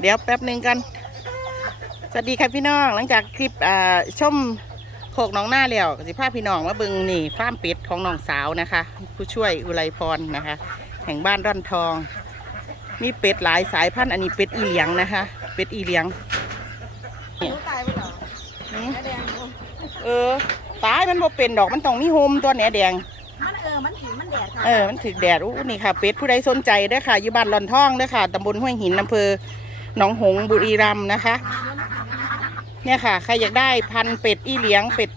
เดี๋ยวแป๊บหนึ่งกัน สวัสดีครับพี่น้อง หลังจากคลิปอ่าชมโขกหน้องหน้าแล้วก็สิพาพี่น้องมาเบิงนี่ฟาร์มเป็ดของน้องสาวนะคะ ผู้ช่วยอุไรพรนะคะ แห่งบ้านร่อนทอง มีเป็ดหลายสายพันธุ์อันนี้เป็ดอีเหลียงนะคะ เป็ดอีเหลียงหนูตายไปเหรอหืมแม่แดงดูเออตายมันบ่เป็นดอกมันต้องมีโฮมตัวเนี้ยแดงมันเออมันหินมันแดดค่ะเออมันถึกแดดอู้นี่ค่ะเป็ดผู้ใดสนใจเด้อค่ะอยู่บ้านหลอนทองเด้อค่ะตำบลห้วยหินอำเภอ หนองหงส์บุรีรัมย์นะคะ เนี่ยค่ะ ใครอยากได้พันธุ์เป็ดอีเหลียงเป็ด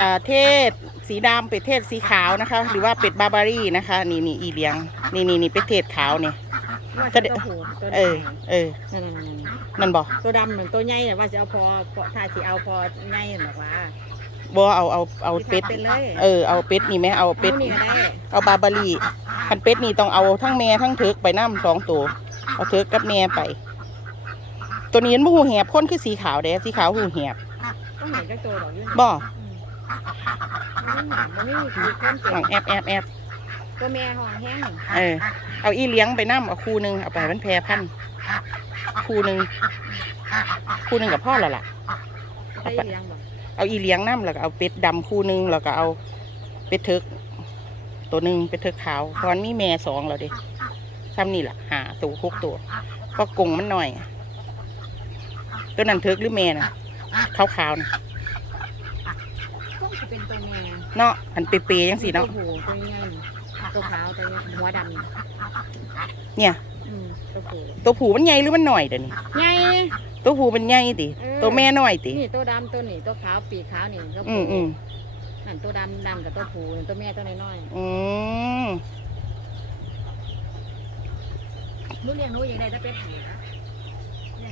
อ่าเทศ สีดำเป็ดเทศสีขาวนะคะ หรือว่าเป็ดบาร์บารี่นะคะ นี่นี่อีเหลียง นี่นี่นี่เป็ดเทศขาวเนี่ยว่าก็จะได้ตัวหูตัวเออเออนั่นนั่นบอกๆตัวดำเหมือนตัวใหญ่น่ะว่าจะเอาพอพอถ้าสิเอาพอใหญ่หรอกว่าบ่เอาเอาเอาเป็ดเป็นเลยเออเอาเป็ดนี่ไหมเอาเป็ดอานี่ก็ได้เอาบาร์บารี่พันเป็ดนี่ต้องเอาทั้งแม่ทั้งเถิกไปน้ำสองตัวเอาเถิกกับแม่ไป ตัวนี้มันบ่หูแหบคนคือสีขาวเด้สีขาวหูแหบต้องเห็นเจ้าตัวดอกอยุ่นบ่มันมันไม่มีกี่คนเก่ห้องงแอบแอบแอบตัวแม่ห้องแห้งเออ เอาอีเลี้ยงไปน้ำเอาคู่หนึ่งเอาไปให้มันแพร่พันธุ์คู่หนึ่งคู่หนึ่งกับพ่อและล่ะใช่เลี้ยงบ่เอาอีเลี้ยงน้ำแล้วก็เอาเป็ดดำคู่หนึ่งแล้วก็เอาเป็ดเถิกตัวหนึ่งเป็ดเถิกขาวเพราะมันมีแม่สองแล้วเดิซ้ำนี่แหละหาตัวหกตัว ก็กงมันหน่อย ตัวนั้นเถิกหรือแม่น่ะขาวขาวๆน่ะต้องสิเป็นตัวแม่เนาะอันเปรย์ๆยังสีเนาะตัวหูตัวใหญ่ตัวขาวตัวหัวดเนี่ยำอืมตัวผูตัวผูมันใหญ่หรือมันหน่อยเดี๋ยวนี้ใหญ่ตัวผูมันใหญ่ติเออตัวแม่น้อยตินี่ตัวดำตัวนี้ตัวขาวปีกขาวนี่ก็อืมอืมนั่นตัวดำดำกับตัวผูตัวแม่ตัวน้อยอืมหนูเลี้ยงหนูอย่างไรถ้าเป็ดหูนะ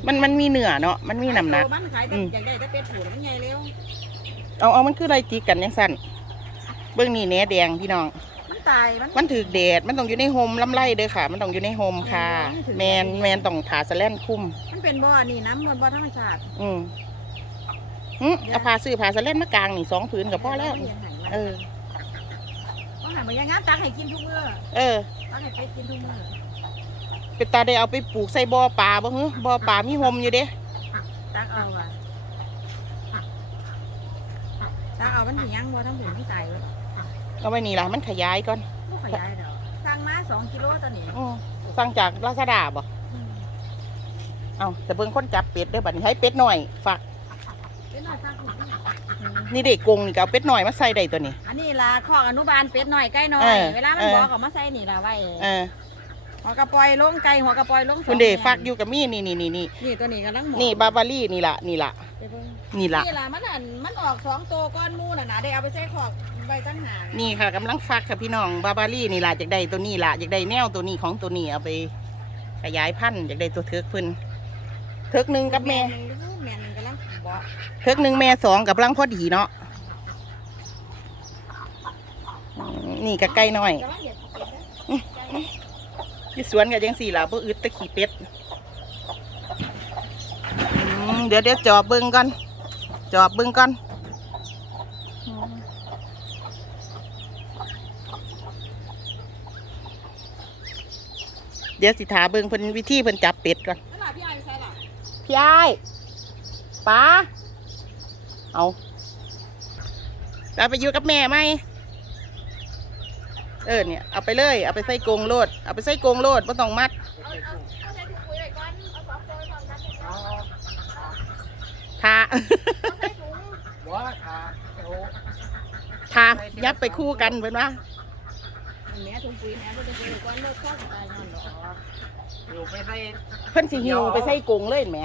มันมันมีเนื้อเนาะมันมีน้ำหนัก มันขายแต่อืม อย่างไรถ้าเป็ดหูมันใหญ่เร็วเอาเอามันคืออะไรจิกกันยังสั้นเบื้องนี้แหนแดงพี่น้อง มันตายมัน มันถือแดดมันต้องอยู่ในโฮมลำไรเด้อค่ะ มันต้องอยู่ในโฮมค่ะแมนแมนต้องถาสะแลนคุ้ม มันเป็นบ่อนี่น้ำมันบ่อธรรมชาติอืมหึเอาผ้าซื้อผ้าสะแลนมากลางนี่สองผืนกับพ่อแล้ว เออต้องหามาอย่างงั้นตักให้กินทุกมื้อเออ ตักให้เป็ดกินทุกมื้อ เป็นตาได้เอาไปปลูกใส่บ่อปลาบ่ฮึบ่อปลามีโฮมอยู่เด้ตักเอาว่ะตักเอามันถึงยังบ่ทั้งถึงมันตายเลยเอาไว้นี่ล่ะมันขยายก่อนบ่ขยายดอกสั่งมาสองกิโลตอนนี้อือสั่งจากลาซาด้าบ่เอาแต่เบิ่งคนจับเป็ดเด้อบัดนี้ให้เป็ดหน่อยฝากเป็ดน้อยฝากถูกนี่นี่เด็กกรงนี่ก็เอาเป็ดหน่อยมาใส่ได้ตัวนี้ อันนี้ล่ะข้ออนุบาลเป็ดน้อยไก่น้อเอยอเวลามันเออบอกก็มาใส่นี่ล่ะไว้เออ หัวกระปล่อยลงไก่หัวกระปล่อยลงสองคุณเดแม่ฝากอยู่กับมี่นี่นี่นี่นี่นี่ตัวนี้กำลังหมดนี่บาบารี่นี่ล่ะนี่ล่ะเดี๋ยวเบิ่งนี่ล่ะนี่ล่ะมันอันมันออกสองตัวก้อนหมูน่ะนะได้เอาไปใส่ขอกใบตั้งหางนี่ค่ะกำลังฟักค่ะพี่น้องบาบารี่นี่ล่ะอยากได้ตัวนี้ล่ะอยากได้แนวตัวนี้ของตัวนี้เอาไป ขยายพันธุ์อยากได้ตัวเทิกเพิ่นเทิกหนึ่งกับแม่หนึ่งหรือแม่หนึ่งกำลังบอกเทิกหนึ่งแม่สองกับลังพอดีเนาะอืมนี่กับไก่น้อย ที่สวนกับยังสี่ล่ะพวกอึดตะขี่เป็ดอืมเดี๋ยวเดี๋ยวจอบเบิ้งก่อนจอบเบิ้งก่อนอืมเดี๋ยวสิถาเบิ้งเพิ่นวิธีเพิ่นจับเป็ดก่อนนั่นล่ะพี่ไอ้ใส่ล่ะพี่ไอ้ายป้าเอาเราไปอยู่กับแม่ไหม เออเนี่ยเอาไปเลยเอาไปใส่กรงโลดเอาไปใส่กรงโลดไม่ต้องมัดเอาเอาเอาใส่ถุงปุ๋ยไว้ก่อนเอาสองตัวพร้อมกันเอาทาใส่ถุงว่าขาโอ้ทายับไปคู่กันเป็นว่าแม่ถุงปุ๋ยแม่ก็จะปุ๋ยไว้ก่อนเลิกข้อสตายนั่นหรออยู่ไปใส่เพิ่นสิหิวไปใส่กรงเลยแหม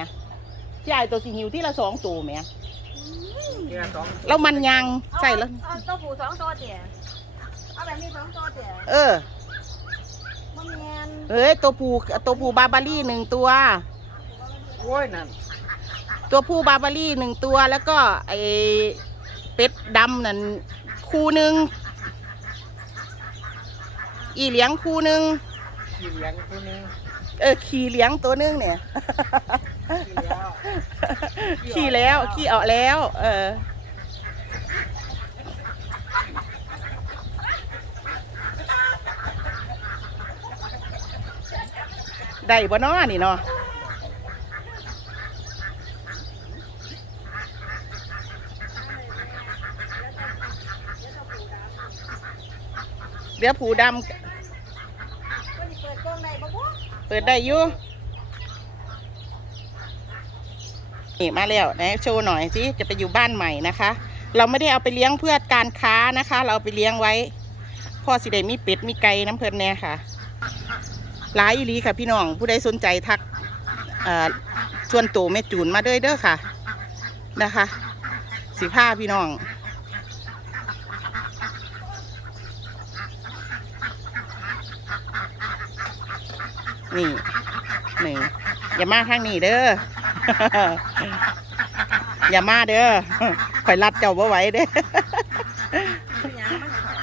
พี่ไอ้ายตัวสิหิวที่ละสองตัวแหมเกียร์สองแล้วมันยังใส่แล้วเอาตัวผู้สองตัวเตี๋ยเอา แบบนี้สองตัวเตี๋ยเออบ่แม่นเฮ้ยตัวผู้ตัวผู้บาบารี่หนึ่งตัว โอ้ยนั่นตัวผู้บาบารี่หนึ่งตัวแล้วก็ไอเป็ดดำนั่นคู่หนึ่งอีเหลียงคู่หนึ่งขี่เลี้ยงตัวนึงเออขี่เหลียงตัวหนึงเนี่ย ขี่แล้วขี่แล้วขี่ออกแล้ว เออ ได้บ่นอนี่เนาะเดี๋ยวผูดำเปิดได้อยู่นี่มาแล้วนะโชว์หน่อยสิจะไปอยู่บ้านใหม่นะคะ เราไม่ได้เอาไปเลี้ยงเพื่อการค้านะคะ เราเอาไปเลี้ยงไว้พ่อสิได้มีเป็ดมีไก่น้ำเพลินแน่ค่ะ หลายอีหลีค่ะพี่น้องผู้ใดสนใจทักชวนตัวแม่จูนมาเด้อเด้อค่ะนะคะสิผ้าพี่น้องนี่นี่อย่ามาทางนี้เด้ออย่ามาเด้อข่อยรัดเจ้าบ่ไหวเด้อ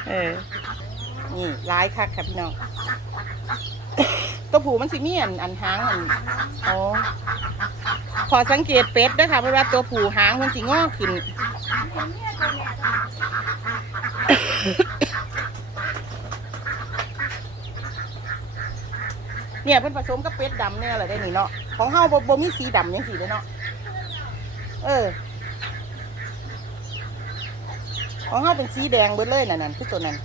เออนี่ร้ายคักค่ะพี่น้อง ตัวผูมันสิมีอันอันหางอันอ๋อขอสังเกตเป็ดด้วยค่ะเพราะว่าตัวผูหางมันสิงอกขึ้นเนี่ยเพิ่นผสมกับเป็ดดำเนี่ยแหละได้นี่เนาะของเฮาบ่บ่มีสีดำยังสีเลยเนาะเออ ของเฮาเป็นสีแดงเบิดเลยนั่นนั่นคือตัวนั้น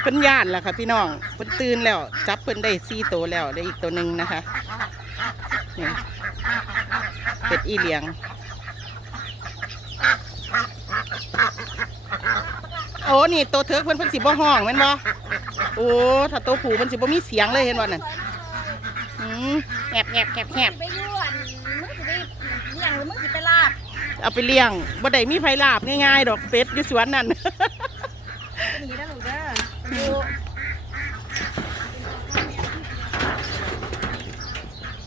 เพิ่นย่านล่ะค่ะ พี่น้องเพิ่นตื่นแล้ว จับเพิ่นได้สี่ตัวแล้วได้อีกตัวหนึ่งนะคะนี่เป็ดอีเหลียง โอ้นี่ตัวเถิกเพิ่นเพิ่นสิบ่ห้องแม่นบ่โอ้ถ้าตัวผูมันสิบ่มีเสียงเลยเห็นบ่นั่นอืมแอบแอบแอบแอบไปยั่วมึงสิไปเลี้ยงหรือมึงสิไปลาบเอาไปเลี้ยงบ่ได้มีไผลาบง่ายๆดอกเป็ดอยู่สวนนั่น po.